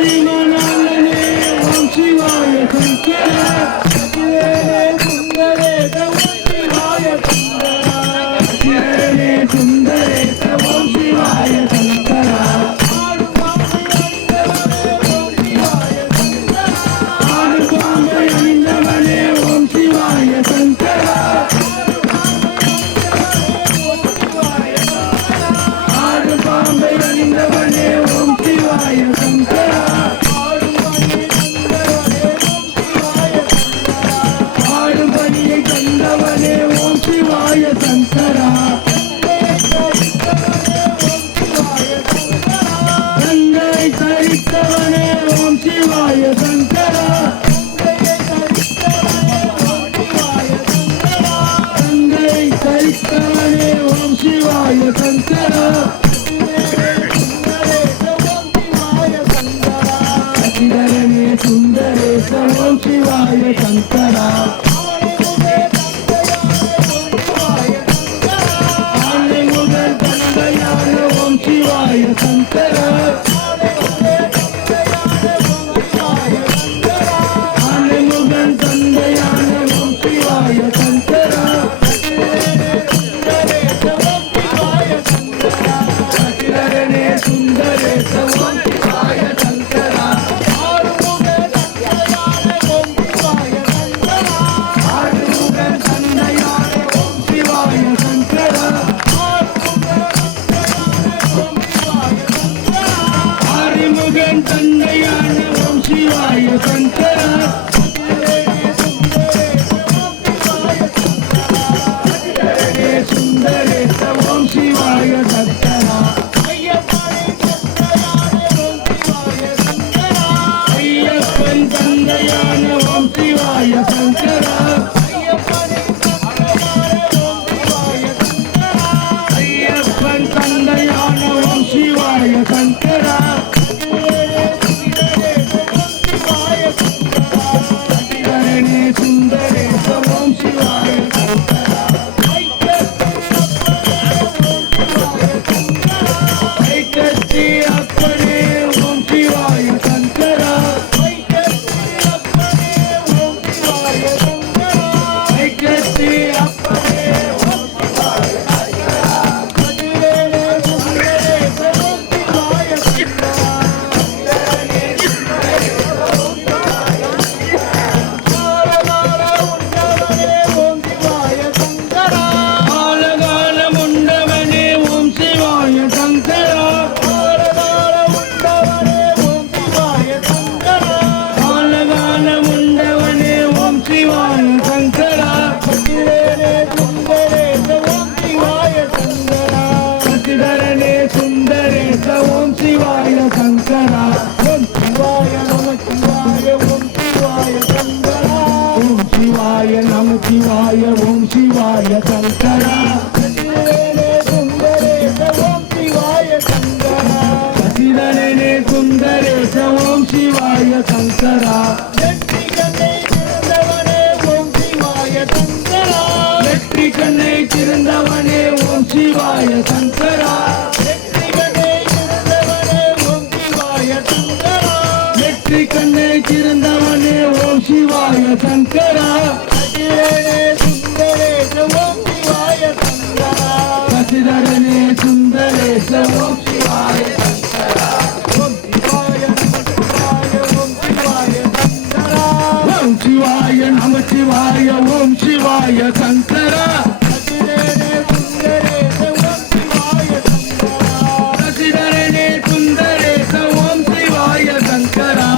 பரிமணாலனே ஓம் சிவாய சங்கரா சுந்தரேச ஓம் சிவாய சங்கரா சுந்தரேச ஓம் சிவாய சங்கரா ஆடு பாம்பை அணிந்தவனே ஓம் சிவாய சங்கரா ஆடு பாம்பை அணிந்தவனே ஓம் சிவாய சங்கரா ஆடு பணியை கண்டவனே ஓம் சிவாய சங்கரா கங்கை தரித்தவனே ஓம் சிவாய சங்கரா கங்கை தரித்தவனே ஓம் சிவாய சங்கரா அகிலனே சுந்தரேச ஓம் சிவாய சங்கரா ஆனை முதல் தந்தையான ஓம் சிவாய சங்கரா ஆனை முதல் தந்தையான ஓம் சிவாய சங்கரா அகிலனே சுந்தரேச ஓம் சிவாய சங்கரா ஆறுமுகன் தந்தையான ஓம் சிவாய சங்கரா ஆறுமுகன் தந்தையான ஓம் சிவாய சங்கரா சுந்தரேச ஓம் சிவாய சங்கரா ஐயப்பன் தந்தையான ஓம் சிவாய சங்கரா ஐயப்பன் தந்தையான ஓம் சிவாய சங்கரா அகிலனே சுந்தரேச ஓம் சிவாய சங்கரா ஐக்கத்தி அப்பனே ஓம் சிவாய சங்கரா ஐக்கத்தி அப்பனே ஓம் ஆலகாலம் உண்டவனே ஓம் சிவாய சங்கரா ஆலகாலம் உண்டவனே ஓம் சிவாய சங்கரா சசிதரனே சுந்தரேச ஓம் சிவாய சங்கரா ஓம் சிவாய நம சிவாய ஓம் சிவாய சங்கரா ஓம் சிவாய நம சிவாய ஓம் சிவாய சங்கரா சசிதரனே சுந்தரேச ஓம் சிவாய சங்கரா வெற்றி கண்ணை திறந்தவனே ஓம் சிவாய சங்கரா வெற்றி கண்ணை திறந்தவனே ஓம் சிவாய சங்கரா சசிதரனே சுந்தரேச ஓம் சிவாய சங்கரா ஓம் சிவாய நம சிவாய ஓம் சிவாய சங்கரா சசிதரனே சுந்தரேச ஓம் சிவாய சங்கரா